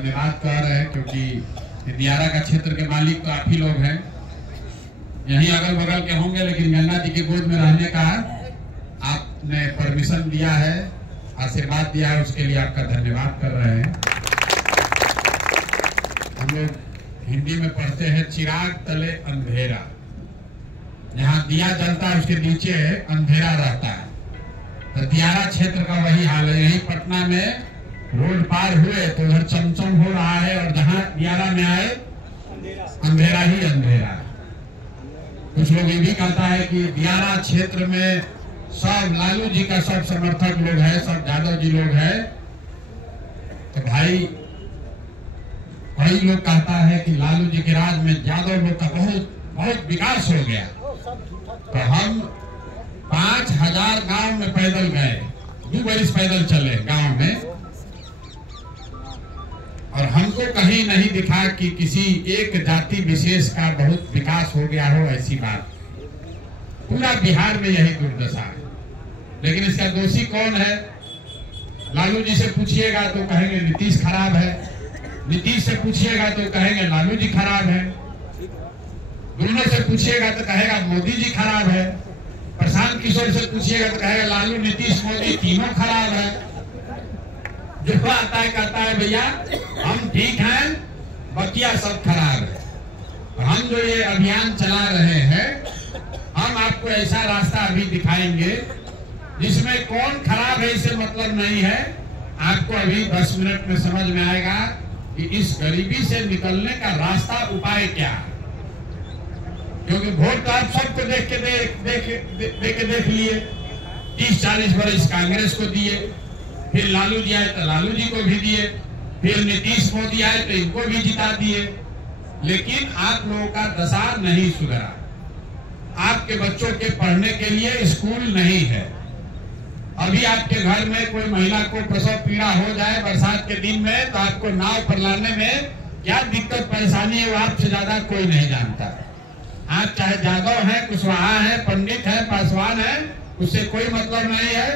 धन्यवाद कह रहे हैं, क्योंकि दियारा का क्षेत्र के मालिक तो आप ही लोग हैं, यहीं अगल बगल के होंगे, लेकिन गंगा जी की गोद में रहने का आपने परमिशन दिया है, आशीर्वाद दिया है, उसके लिए आपका धन्यवाद कर रहे हैं। हम लोग हिंदी में पढ़ते हैं चिराग तले अंधेरा, जहाँ दिया जलता है उसके नीचे अंधेरा रहता है। तो दियारा क्षेत्र का वही हाल है। यही पटना में रोड पार हुए तो उधर चमचम हो रहा है, और जहाँ दियारा में आए अंधेरा ही अंधेरा। कुछ लोग ये भी कहता है कि दियारा क्षेत्र में सब लालू जी का सब समर्थक लोग हैं, सब यादव जी लोग हैं। तो भाई कई लोग कहता है कि लालू जी के राज में यादव लोग का बहुत बहुत विकास हो गया। तो हम 5000 गांव में पैदल गए, 2 बरिस पैदल चले गांव में, और हमको कहीं नहीं दिखा कि किसी एक जाति विशेष का बहुत विकास हो गया हो। ऐसी बात पूरा बिहार में यही दुर्दशा है। लेकिन इसका दोषी कौन है? लालू जी से पूछिएगा तो कहेंगे नीतीश खराब है, नीतीश से पूछिएगा तो कहेंगे लालू जी खराब है, दोनों से पूछिएगा तो कहेगा मोदी जी खराब है, प्रशांत किशोर से पूछिएगा तो कहेगा लालू नीतीश मोदी तीनों खराब है। जो आता है कहता है भैया हम ठीक हैं, बकिया सब खराब है। हम जो ये अभियान चला रहे हैं, हम आपको ऐसा रास्ता अभी दिखाएंगे जिसमें कौन खराब है इससे मतलब नहीं है। आपको अभी 10 मिनट में समझ में आएगा कि इस गरीबी से निकलने का रास्ता उपाय क्या है। क्योंकि वोट तो आप सबको देख लिए, 30-40 वर्ष कांग्रेस को दिए, फिर लालू जी आए तो लालू जी को भी दिए, फिर नीतीश मोदी आए तो इनको भी जिता दिए। लेकिन आप लोगों का दशा नहीं सुधरा। आपके बच्चों के पढ़ने के लिए स्कूल नहीं है। अभी आपके घर में कोई महिला को प्रसव पीड़ा हो जाए बरसात के दिन में, तो आपको नाव पर लाने में क्या दिक्कत परेशानी है वो आपसे ज्यादा कोई नहीं जानता। आप चाहे यादव है, कुशवाहा है, पंडित है, पासवान है, उससे कोई मतलब नहीं है।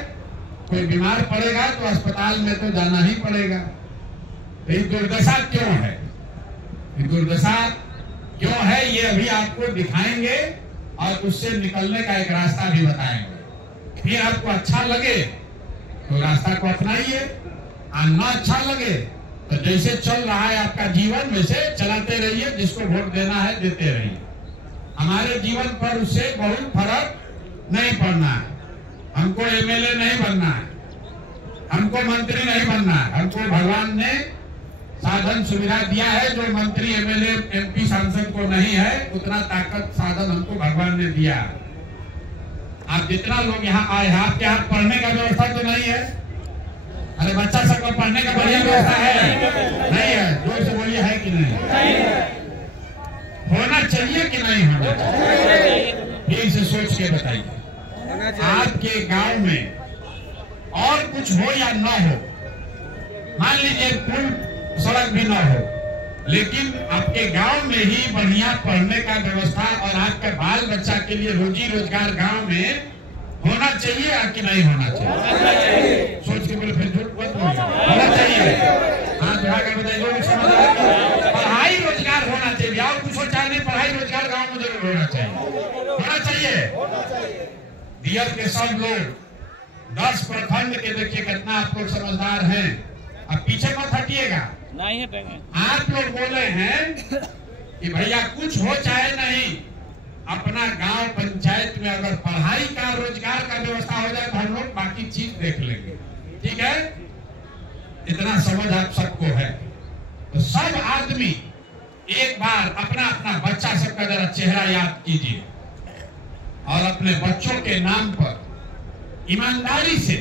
कोई बीमार पड़ेगा तो अस्पताल में तो जाना ही पड़ेगा। तो ये दुर्दशा क्यों है? ये दुर्दशा क्यों है ये अभी आपको दिखाएंगे, और उससे निकलने का एक रास्ता भी बताएंगे। फिर आपको अच्छा लगे तो रास्ता को अपनाइए, और ना अच्छा लगे तो जैसे चल रहा है आपका जीवन वैसे चलाते रहिए। जिसको वोट देना है देते रहिए। हमारे जीवन पर उससे बहुत फर्क नहीं पड़ना है। हमको एमएलए नहीं बनना है, हमको मंत्री नहीं बनना है। हमको भगवान ने साधन सुविधा दिया है, जो मंत्री एमएलए एमपी सांसद को नहीं है, उतना ताकत साधन हमको भगवान ने दिया है। आप जितना लोग यहाँ आए हैं, आपके यहाँ पढ़ने का व्यवस्था तो नहीं है? अरे बच्चा सबको पढ़ने का बढ़िया व्यवस्था है? नहीं है? जोर से बोलिए, है कि नहीं? होना चाहिए कि नहीं होना चाहिए? फिर से सोच के बताइए। आपके गांव में और कुछ हो या ना हो, मान लीजिए पुल सड़क भी ना हो, लेकिन आपके गांव में ही बढ़िया पढ़ने का व्यवस्था और आपके बाल बच्चा के लिए रोजी रोजगार गांव में होना चाहिए या कि नहीं होना चाहिए? सोच के बोले, फिर झूठ मत बोलिए, होना चाहिए। हाँ बताइए, पढ़ाई रोजगार होना चाहिए। और कुछ हो चाहे नहीं, पढ़ाई रोजगार गाँव में जरूर होना चाहिए, होना चाहिए। दियर के सब लोग 10 प्रखंड के देखिए कितना आप लोग समझदार हैं। अब पीछे मत हटिएगा। नहीं हटेंगे। आप लोग बोले हैं कि भैया कुछ हो चाहे नहीं, अपना गांव पंचायत में अगर पढ़ाई का रोजगार का व्यवस्था हो जाए तो हम लोग बाकी चीज देख लेंगे। ठीक है? इतना समझ आप सबको है। तो सब आदमी एक बार अपना अपना बच्चा सबका जरा चेहरा याद कीजिए, और अपने बच्चों के नाम पर ईमानदारी से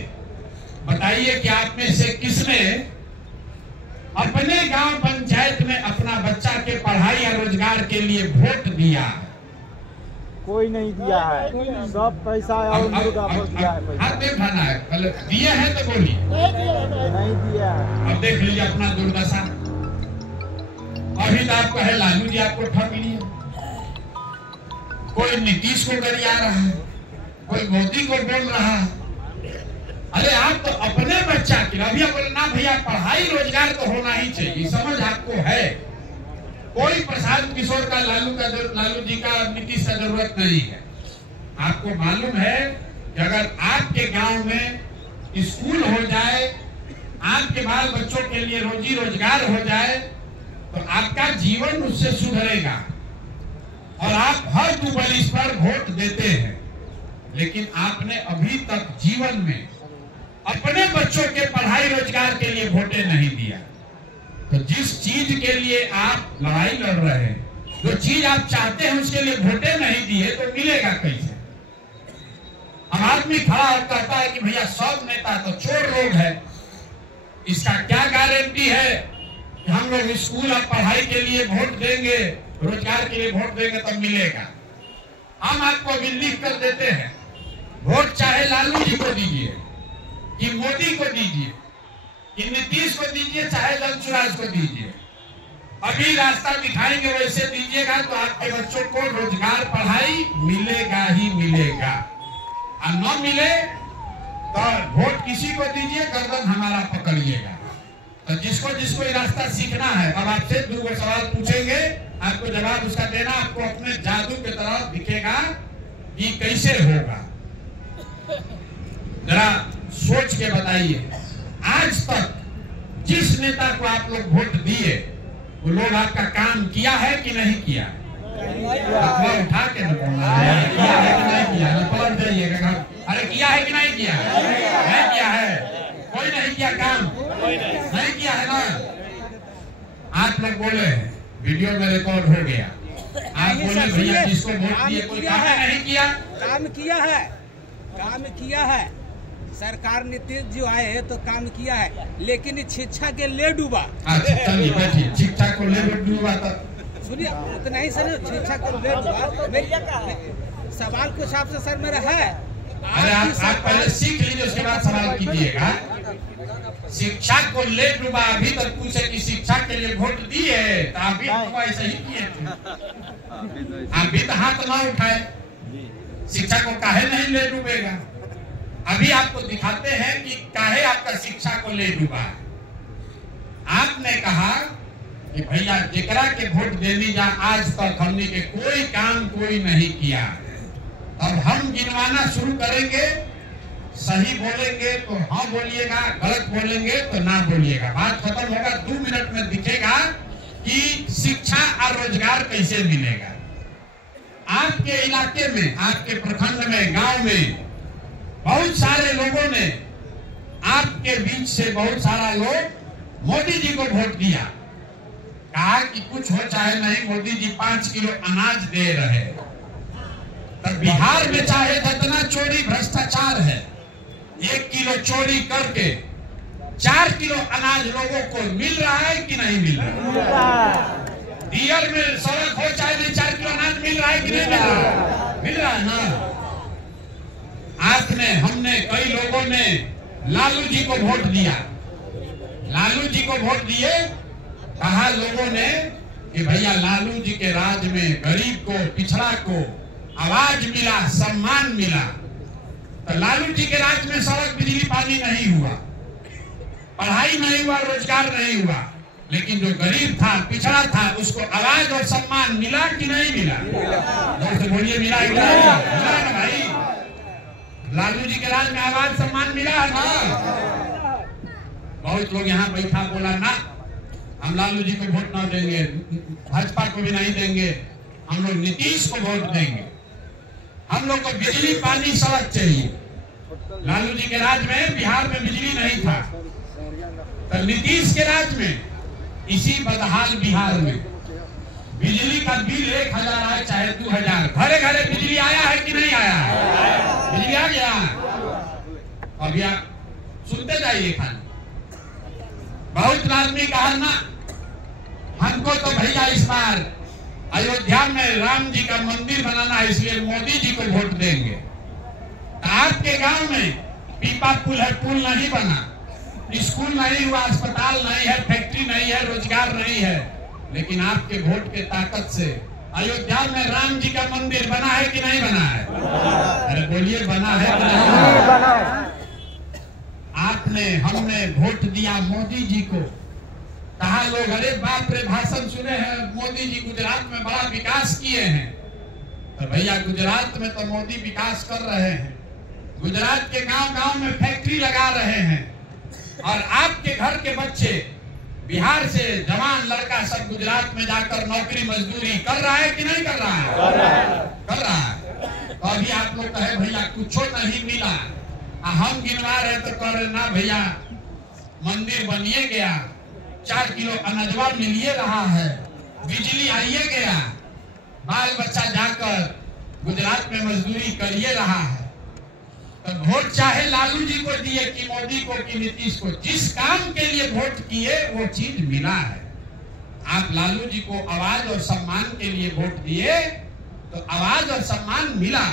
बताइए कि आप में से किसने अपने गांव पंचायत में अपना बच्चा के पढ़ाई या रोजगार के लिए वोट दिया? कोई नहीं दिया है, सब पैसा और मुर्गा भोट दिया है। हाथ दिखाना है, दिए हैं तो बोलिए। नहीं दिया है। अब देख लीजिए अपना दुर्दशा। अभी तो आपको है लालू जी आपको ठग लिए, कोई नीतीश को गरिया रहा है, कोई मोदी को बोल रहा है। अरे आप तो अपने बच्चा के लिए अभी बोले ना भैया पढ़ाई रोजगार तो होना ही चाहिए, समझ आपको है। कोई प्रशांत किशोर का, लालू जी का, नीतीश का जरूरत नहीं है। आपको मालूम है कि अगर आपके गांव में स्कूल हो जाए, आपके बाल बच्चों के लिए रोजी रोजगार हो जाए, तो आपका जीवन उससे सुधरेगा। और आप हर दुबलिश पर वोट देते हैं, लेकिन आपने अभी तक जीवन में अपने बच्चों के पढ़ाई रोजगार के लिए वोटे नहीं दिया। तो जिस चीज के लिए आप लड़ाई लड़ रहे हैं, जो चीज आप चाहते हैं, उसके लिए वोटे नहीं दिए तो मिलेगा कैसे? हम आदमी खड़ा और कहता है कि भैया सब नेता तो चोर लोग है। इसका क्या गारंटी है कि हम लोग स्कूल और पढ़ाई के लिए वोट देंगे, रोजगार के लिए वोट देंगे तब मिलेगा? हम आपको भी लिख कर देते हैं, वोट चाहे लालू जी को दीजिए कि मोदी को दीजिए कि नीतीश को दीजिए, चाहे दलचुराज को दीजिए, अभी रास्ता दिखाएंगे वैसे दीजिएगा तो आपके बच्चों को रोजगार, पढ़ाई मिलेगा ही मिलेगा। और न मिले तो वोट किसी को दीजिए, गर्दन हमारा पकड़िएगा। तो जिसको जिसको ये रास्ता सीखना है, अब आपसे दो सवाल पूछेंगे, आपको जवाब उसका देना, आपको अपने जादू की तरह दिखेगा कि कैसे होगा। जरा सोच के बताइए, आज तक जिस नेता को आप लोग वोट दिए, वो लोग आपका काम किया है कि नहीं किया? उठा के न बोलना है, किया है कि नहीं किया? न पलट जाइएगा, अरे किया है कि नहीं किया? नहीं किया है, कोई नहीं किया काम, नहीं किया है ना? आप लोग बोले, वीडियो में रिकॉर्ड हो गया, आप बोले भैया जिसको वोट दिए कोई काम नहीं किया। काम किया है, काम किया है। सरकार नीतीश जो आए तो काम किया है, लेकिन शिक्षा के ले डूबा। अच्छा चलिए बैठिए, शिक्षा को ले डूबा था। सुनिए उतना ही सर, शिक्षा को ले डूबा। सवाल कुछ आपसे सर मेरा है। अरे आप पहले सीख लीजिए, उसके बाद सवाल कीजिएगा। शिक्षा को ले डूबा, अभी तक पूछे कि शिक्षा के लिए वोट दिए, तो अभी तो ऐसे ही किए थे, अभी तो हाथ ना उठाए। शिक्षा को काहे नहीं ले डूबेगा? अभी आपको दिखाते हैं कि काहे आपका शिक्षा को ले डूबा। आपने कहा कि भैया जेकरा के वोट देनी जा, आज तक हमने के कोई काम कोई नहीं किया। अब हम गिनवाना शुरू करेंगे, सही बोलेंगे तो हाँ बोलिएगा, गलत बोलेंगे तो ना बोलिएगा। बात खत्म होगा, 2 मिनट में दिखेगा कि शिक्षा और रोजगार कैसे मिलेगा। आपके इलाके में, आपके प्रखंड में, गांव में बहुत सारे लोगों ने, आपके बीच से बहुत सारा लोग मोदी जी को वोट दिया, कहा कि कुछ हो चाहे नहीं, मोदी जी 5 किलो अनाज दे रहे। तब बिहार में चाहे जितना चोरी भ्रष्टाचार है, 1 किलो चोरी करके 4 किलो अनाज लोगों को मिल रहा है कि नहीं मिल रहा? दियर में सड़क हो चाहे नहीं, 4 किलो अनाज मिल रहा है कि नहीं मिल रहा? मिल रहा है ना? आपने, हमने, कई लोगों ने लालू जी को वोट दिया, लालू जी को वोट दिए, कहा लोगों ने कि भैया लालू जी के राज में गरीब को, पिछड़ा को आवाज मिला, सम्मान मिला। तो लालू जी के राज में सड़क, बिजली, पानी नहीं हुआ, पढ़ाई नहीं हुआ, रोजगार नहीं हुआ, लेकिन जो गरीब था, पिछड़ा था, उसको आवाज और सम्मान मिला कि नहीं मिला? दोस्त बोलिए, मिला कि नहीं मिला? मिला ना भाई? लालू जी के राज में आवाज सम्मान मिला है ना? बहुत लोग यहाँ बैठा बोला ना, हम लालू जी को वोट ना देंगे, भाजपा को भी नहीं देंगे, हम लोग नीतीश को वोट देंगे, हम लोग को बिजली, पानी, सड़क चाहिए। लालू जी के राज में बिहार में बिजली नहीं था, तो नीतीश के राज में इसी बदहाल बिहार में बिजली का बिल 1000 आए चाहे 2000, घरे घरे बिजली आया है कि नहीं आया? बिजली आ गया। अब या सुनते जाइए खाली। बहुत आदमी कहा ना, हमको तो भैया इस बार अयोध्या में राम जी का मंदिर बनाना है, इसलिए मोदी जी को वोट देंगे। आपके गांव में पीपा पुल है, पुल नहीं बना, स्कूल नहीं हुआ, अस्पताल नहीं है, फैक्ट्री नहीं है, रोजगार नहीं है, लेकिन आपके वोट के ताकत से अयोध्या में राम जी का मंदिर बना है कि नहीं बना है? अरे बोलिए, बना है कि नहीं बना है? हमने वोट दिया मोदी जी को। कहा लोग अरे बाप रे भाषण सुने हैं, मोदी जी गुजरात में बड़ा विकास किए हैं। तो भैया गुजरात में तो मोदी विकास कर रहे हैं, गुजरात के गांव-गांव में फैक्ट्री लगा रहे हैं, और आपके घर के बच्चे बिहार से जवान लड़का सब गुजरात में जाकर नौकरी मजदूरी कर रहा है कि नहीं कर रहा है? कर रहा है। तो अभी आप लोग कहे भैया कुछ नहीं मिला, हम गिनवा रहे तो कह रहे ना भैया मंदिर बनिए गया, 4 किलो अनाजवा मिलिए रहा है, बिजली आइए गया, बाल बच्चा जाकर गुजरात में मजदूरी करिए रहा है। तो वोट चाहे लालू जी को दिए कि मोदी को कि नीतीश को, जिस काम के लिए वोट किए वो चीज मिला है। आप लालू जी को आवाज और सम्मान के लिए वोट दिए तो आवाज और सम्मान मिला।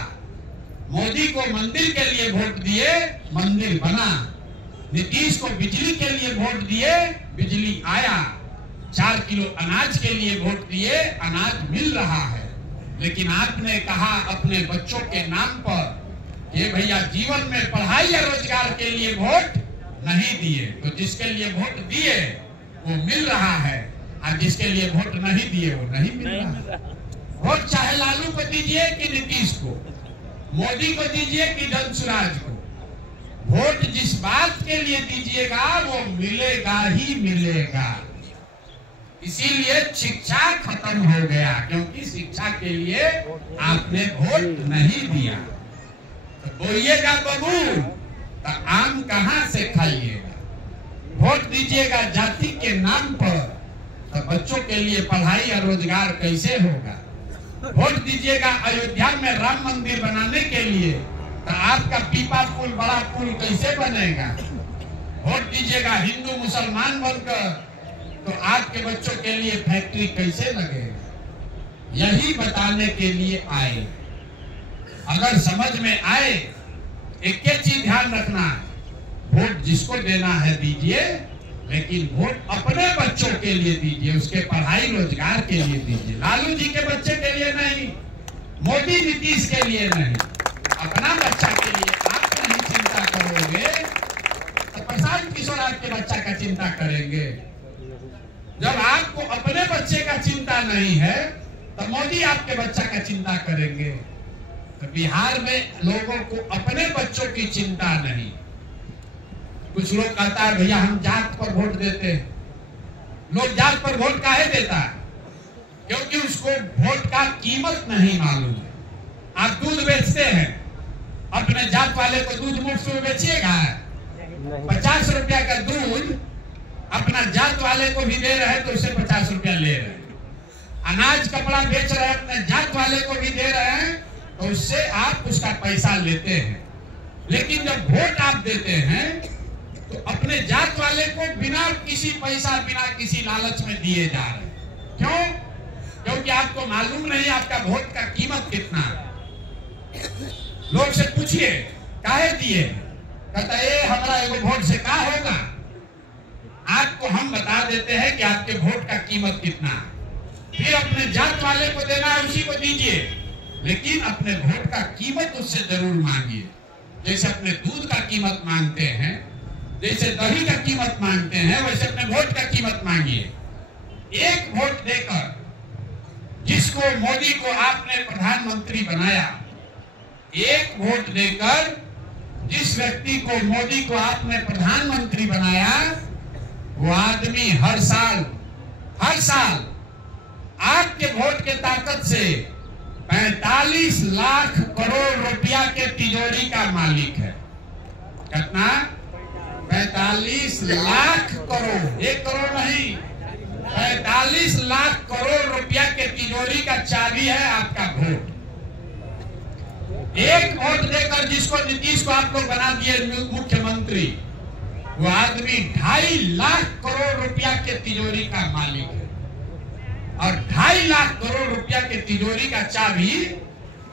मोदी को मंदिर के लिए वोट दिए, मंदिर बना। नीतीश को बिजली के लिए वोट दिए, बिजली आया। 4 किलो अनाज के लिए वोट दिए, अनाज मिल रहा है। लेकिन आपने कहा अपने बच्चों के नाम पर ये भैया जीवन में पढ़ाई या रोजगार के लिए वोट नहीं दिए, तो जिसके लिए वोट दिए वो मिल रहा है, और जिसके लिए वोट नहीं दिए वो नहीं मिल रहा है। वोट चाहे लालू को दीजिए कि नीतीश को, मोदी को दीजिए कि धनसुराज को, वोट जिस बात के लिए दीजिएगा वो मिलेगा ही मिलेगा। इसीलिए शिक्षा खत्म हो गया, क्योंकि शिक्षा के लिए आपने वोट नहीं दिया। तो बोइएगा बबूल तो आम कहां से खाइएगा? वोट दीजिएगा जाति के नाम पर तो बच्चों के लिए पढ़ाई और रोजगार कैसे होगा? वोट दीजिएगा अयोध्या में राम मंदिर बनाने के लिए तो आपका पीपा पुल बड़ा पुल कैसे बनेगा? वोट दीजिएगा हिंदू मुसलमान बनकर तो आपके बच्चों के लिए फैक्ट्री कैसे लगेगा? यही बताने के लिए आए। अगर समझ में आए, एक चीज ध्यान रखना, वोट जिसको देना है दीजिए, लेकिन वोट अपने बच्चों के लिए दीजिए, उसके पढ़ाई रोजगार के लिए दीजिए। लालू जी के बच्चे के लिए नहीं, मोदी नीतीश के लिए नहीं, अपना बच्चा के लिए आप नहीं चिंता करोगे तो प्रशांत किशोर आपके बच्चा का चिंता करेंगे। जब आपको अपने बच्चे का चिंता नहीं है तो मोदी आपके बच्चा का चिंता करेंगे। तो बिहार में लोगों को अपने बच्चों की चिंता नहीं। कुछ लोग कहता है भैया हम जात पर वोट देते हैं। लोग जात पर वोट काहे देता है? क्योंकि उसको वोट का कीमत नहीं मालूम है। आप दूध बेचते हैं, अपने जात वाले को दूध मुफ्त में बेचिएगा? 50 रुपया का दूध अपना जात वाले को भी दे रहे हैं तो उससे 50 रुपया ले रहे हैं। अनाज कपड़ा बेच रहे हैं, अपने जात वाले को भी दे रहे हैं तो उससे आप उसका पैसा लेते हैं। लेकिन जब वोट आप देते हैं तो अपने जात वाले को बिना किसी पैसा, बिना किसी लालच में दिए जा रहे हैं। क्यों? क्योंकि आपको मालूम नहीं आपका वोट का कीमत कितना है। लोग से पूछिए काहे दिए, कहता है हमारा एगो वोट से क्या होगा। आपको हम बता देते हैं कि आपके वोट का कीमत कितना है। फिर अपने जात वाले को देना है, उसी को दीजिए, लेकिन अपने वोट का कीमत उससे जरूर मांगिए। जैसे अपने दूध का कीमत मांगते हैं, जैसे दही का कीमत मांगते हैं, वैसे अपने वोट का कीमत मांगिए। एक वोट देकर जिसको मोदी को आपने प्रधानमंत्री बनाया, एक वोट देकर जिस व्यक्ति को मोदी को आपने प्रधानमंत्री बनाया, वो आदमी हर साल आपके वोट के ताकत से 45 लाख करोड़ रुपया के तिजोरी का मालिक है। कितना? 45 लाख करोड़, 1 करोड़ नहीं, 45 लाख करोड़ रुपया के तिजोरी का चाबी है आपका वोट। एक वोट देकर जिसको नीतीश को आप लोग बना दिए मुख्यमंत्री, वो आदमी 2.5 लाख करोड़ रुपया के तिजोरी का मालिक है। और 2.5 लाख करोड़ रुपया के तिजोरी का चाबी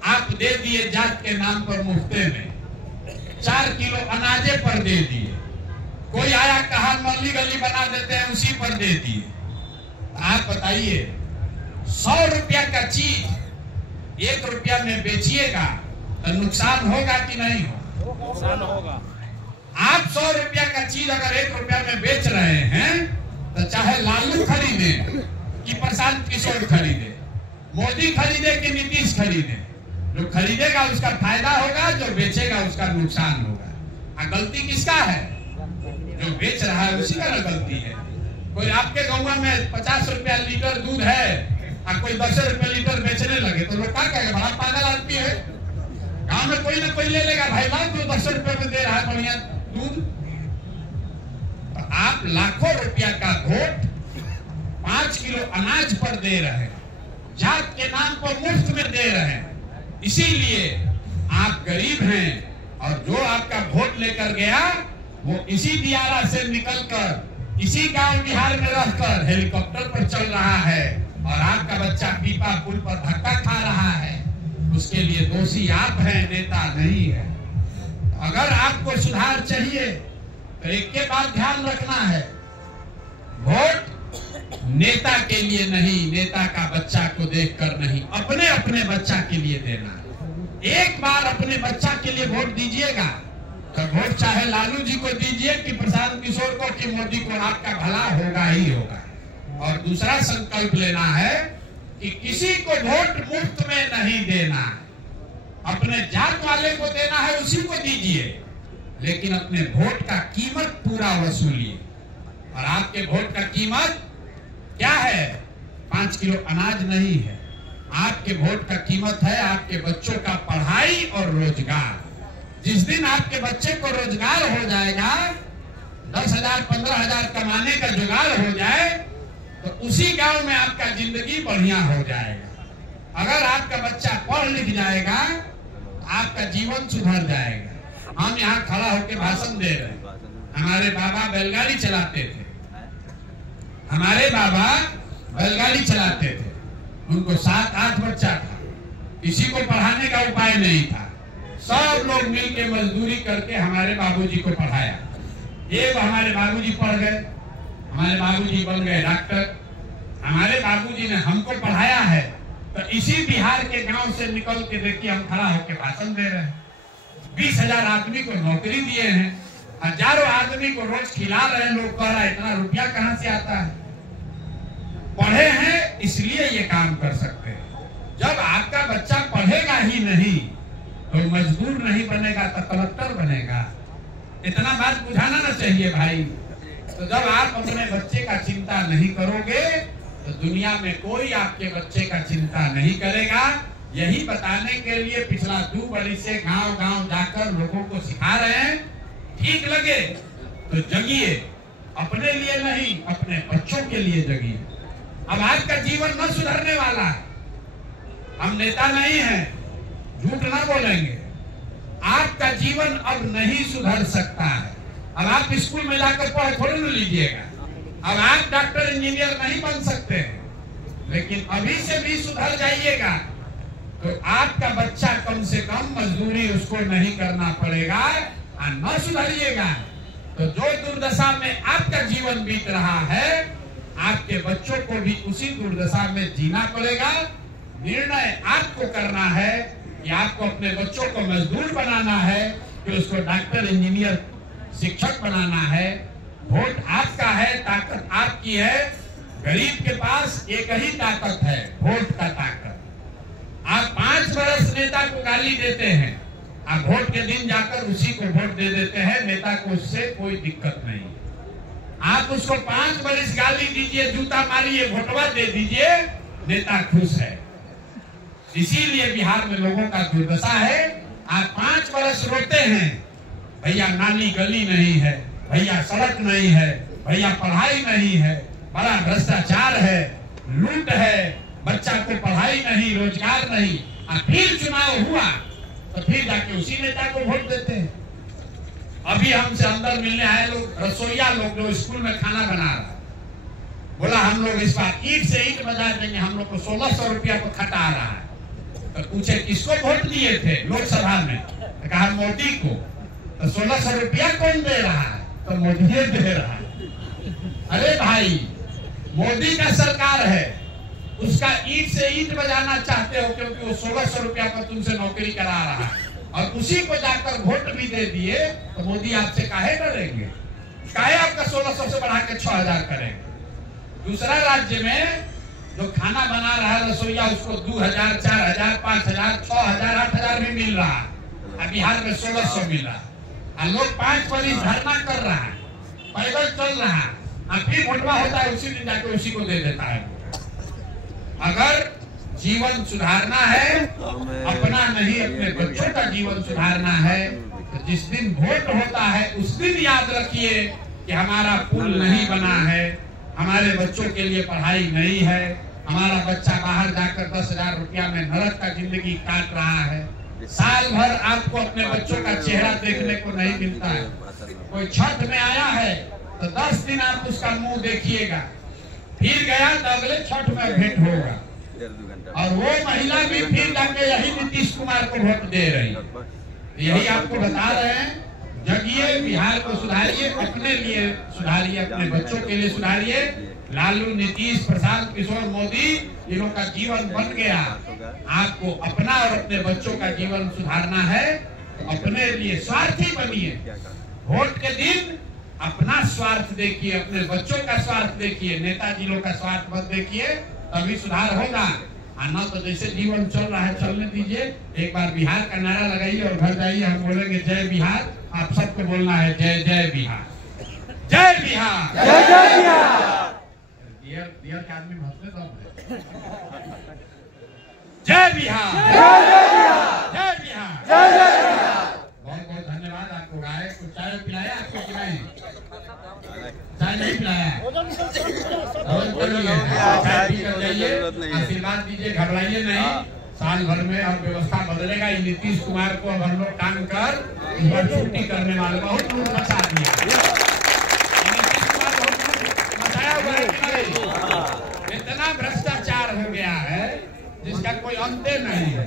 आप दे दिए जात के नाम पर मुफ्ते में। 4 किलो अनाजे पर दे दिए। कोई आया कहा मल्ली गली बना देते हैं, उसी पर दे दिए। आप बताइए 100 रुपया का चीज 1 रुपया में बेचिएगा तो नुकसान होगा कि नहीं होगा? नुकसान होगा। आप 100 रुपया का चीज अगर 1 रुपया में बेच रहे हैं तो चाहे लालू खरीदे कि प्रशांत किशोर खरीदे, मोदी खरीदे कि नीतीश खरीदे, जो खरीदेगा उसका फायदा होगा, जो बेचेगा उसका नुकसान होगा। गलती किसका है? जो बेच रहा है उसी का गलती है। कोई आपके गाँव में 50 रुपया लीटर दूध है और कोई 10 रुपया लीटर बेचने लगे तो लोग क्या कहेंगे? बड़ा पागल आदमी है। गाँव में कोई ना कोई ले लेगा, भाई लाल जो 10 रुपए में दे रहा है बढ़िया दूध। तो आप लाखों रुपया का वोट 5 किलो अनाज पर दे रहे हैं, जात के नाम पर मुफ्त में दे रहे हैं। इसीलिए आप गरीब हैं और जो आपका वोट लेकर गया वो इसी दियारा से निकलकर इसी गांव बिहार में रहकर हेलीकॉप्टर पर चल रहा है और आपका बच्चा पीपा पुल पर धक्का खा रहा है। उसके लिए दोषी आप हैं, नेता नहीं है। अगर आपको सुधार चाहिए तो एक के बाद ध्यान रखना है, वोट नेता के लिए नहीं, नेता का बच्चा को देखकर नहीं, अपने अपने बच्चा के लिए देना। एक बार अपने बच्चा के लिए वोट दीजिएगा तो वोट चाहे लालू जी को दीजिए कि प्रशांत किशोर को कि मोदी को, आपका भला होगा ही होगा। और दूसरा संकल्प लेना है कि किसी को वोट मुफ्त में नहीं देना, अपने जात वाले को देना है उसी को दीजिए, लेकिन अपने वोट का कीमत पूरा वसूलिए। और आपके वोट का कीमत क्या है? 5 किलो अनाज नहीं है। आपके वोट का कीमत है आपके बच्चों का पढ़ाई और रोजगार। जिस दिन आपके बच्चे को रोजगार हो जाएगा, 10,000 15,000 कमाने का जुगाड़ हो जाए तो उसी गांव में आपका जिंदगी बढ़िया हो जाएगा। अगर आपका बच्चा पढ़ लिख जाएगा आपका जीवन सुधर जाएगा। हम यहाँ खड़ा होकर भाषण दे रहे हैं। हमारे बाबा बैलगाड़ी चलाते थे, हमारे बाबा बैलगाड़ी चलाते थे, उनको 7-8 बच्चा था, किसी को पढ़ाने का उपाय नहीं था। सब लोग मिलकर मजदूरी करके हमारे बाबूजी को पढ़ाया। एक हमारे बाबूजी पढ़ गए, हमारे बाबूजी बन गए डॉक्टर। हमारे बाबूजी ने हमको पढ़ाया है तो इसी बिहार के गांव से निकल के देखिए हम खड़ा होकर भाषण दे रहे हैं। 20,000 आदमी को नौकरी दिए हैं, हजारों आदमी को रोज खिला रहे हैं। लोग कह रहा है इतना रुपया कहां से आता है? पढ़े हैं इसलिए ये काम कर सकते हैं। जब आपका बच्चा पढ़ेगा ही नहीं तो मजदूर नहीं बनेगा तो कलेक्टर बनेगा। इतना बात बुझाना ना चाहिए भाई। तो जब आप अपने बच्चे का चिंता नहीं करोगे तो दुनिया में कोई आपके बच्चे का चिंता नहीं करेगा। यही बताने के लिए पिछला 2 बरस से गांव-गांव जाकर लोगों को सिखा रहे हैं। ठीक लगे तो जगिए, अपने लिए नहीं अपने बच्चों के लिए जगिए। अब आपका जीवन न सुधरने वाला है। हम नेता नहीं हैं, झूठ ना बोलेंगे। आपका जीवन अब नहीं सुधर सकता है। अब आप स्कूल में जाकर पढ़ थोड़ी ना लीजिएगा। अब आप डॉक्टर इंजीनियर नहीं बन सकते हैं, लेकिन अभी से भी सुधर जाइएगा तो आपका बच्चा कम से कम मजदूरी उसको नहीं करना पड़ेगा। और न सुधरिएगा तो जो दुर्दशा में आपका जीवन बीत रहा है आपके बच्चों को भी उसी दुर्दशा में जीना पड़ेगा। निर्णय आपको करना है कि आपको अपने बच्चों को मजदूर बनाना है कि उसको डॉक्टर इंजीनियर शिक्षक बनाना है। वोट आपका है, ताकत आपकी है। गरीब के पास एक ही ताकत है, वोट का ताकत। आप 5 बरस नेता को गाली देते हैं, आप वोट के दिन जाकर उसी को वोट दे देते हैं। नेता को उससे कोई दिक्कत नहीं। आप उसको 5 बरस गाली दीजिए, जूता मारिए, वोटवा दे दीजिए, नेता खुश है। इसीलिए बिहार में लोगों का दुर्दशा है। आप 5 बरस रोते हैं, भैया नाली गली नहीं है, भैया सड़क नहीं है, भैया पढ़ाई नहीं है, बड़ा भ्रष्टाचार है, लूट है, बच्चा को पढ़ाई नहीं, रोजगार नहीं। और फिर चुनाव हुआ तो फिर जाके उसी नेता को वोट देते हैं। अभी हमसे अंदर मिलने आए लोग, रसोईया लोग जो स्कूल में खाना बना रहा, बोला हम लोग इस बार ईंट से ईंट बजा देंगे, हम लोग को 1600 रुपया पर खटा आ रहा है। तो पूछे किसको वोट दिए थे लोकसभा में? तो कहा मोदी को। तो 1600 रुपया कौन दे रहा है? तो मोदी दे रहा है। अरे भाई, मोदी का सरकार है, उसका ईंट से ईंट बजाना चाहते हो क्योंकि वो 1600 रुपया पर तुमसे नौकरी करा रहा है और उसी को जाकर वोट भी दे दिए तो मोदी आपसे काहे डरेंगे? काहे आपका 1600 से बढ़ा के 6000 करेंगे? दूसरा राज्य में जो खाना बना रहा है रसोईया, उसको 2000, 4000, 5000, 6000, 8000 भी मिल रहा है, और बिहार में 1600 मिल रहा है। लोग 5 बरिस धरना कर रहा है, पैदल चल रहा है, और फिर वोटवा होता है उसी दिन जाके उसी को दे देता है। अगर जीवन सुधारना है, अपना नहीं अपने बच्चों का जीवन सुधारना है, तो जिस दिन वोट होता है उस दिन याद रखिए कि हमारा पुल नहीं बना है, हमारे बच्चों के लिए पढ़ाई नहीं है, हमारा बच्चा बाहर जाकर 10,000 रुपया में नरक का जिंदगी काट रहा है। साल भर आपको अपने बच्चों का चेहरा देखने को नहीं मिलता है। कोई छठ में आया है तो 10 दिन आप उसका मुंह देखिएगा, फिर गया तो अगले छठ में भेंट होगा, और वो महिला भी फिर जाके यही नीतीश कुमार को वोट दे रही। यही आपको बता रहे हैं, जगिए, बिहार को सुधारिए, अपने लिए सुधारिए, अपने बच्चों के लिए सुधारिए। लालू, नीतीश, प्रशांत किशोर, मोदी, इनों का जीवन बन गया। आपको अपना और अपने बच्चों का जीवन सुधारना है, अपने लिए स्वार्थी बनिए। वोट के दिन अपना स्वार्थ देखिए, अपने बच्चों का स्वार्थ देखिए, नेताजी लोग का स्वार्थ मत देखिए, तभी सुधार होगा। ना तो जैसे जीवन चल रहा है चलने दीजिए। एक बार बिहार का नारा लगाइए और घर जाइए, हम बोलेंगे जय बिहार, आप सबको बोलना है जय जय बिहार, जय बिहार, जय जय बिहार। डियर के आदमी हंसने तो जय बिहार, जय जय बिहार, जय बिहार, जय जय बिहार। बहुत बहुत धन्यवाद आपको। गाय कुछ चाय पिलाया आपको कि नहीं? चाय नहीं पिलाया? चाय पीकर जाइए, आशीर्वाद दीजिए, घबराइए नहीं। साल भर में अब व्यवस्था बदलेगा। नीतीश कुमार को अब हम लोग टांग कर इस बार छुट्टी करने वाले बहुत लूट मचा दिया। नीतीश कुमार बहुत मचाया हुआ है, इतना भ्रष्टाचार हो गया है जिसका कोई अंत नहीं है।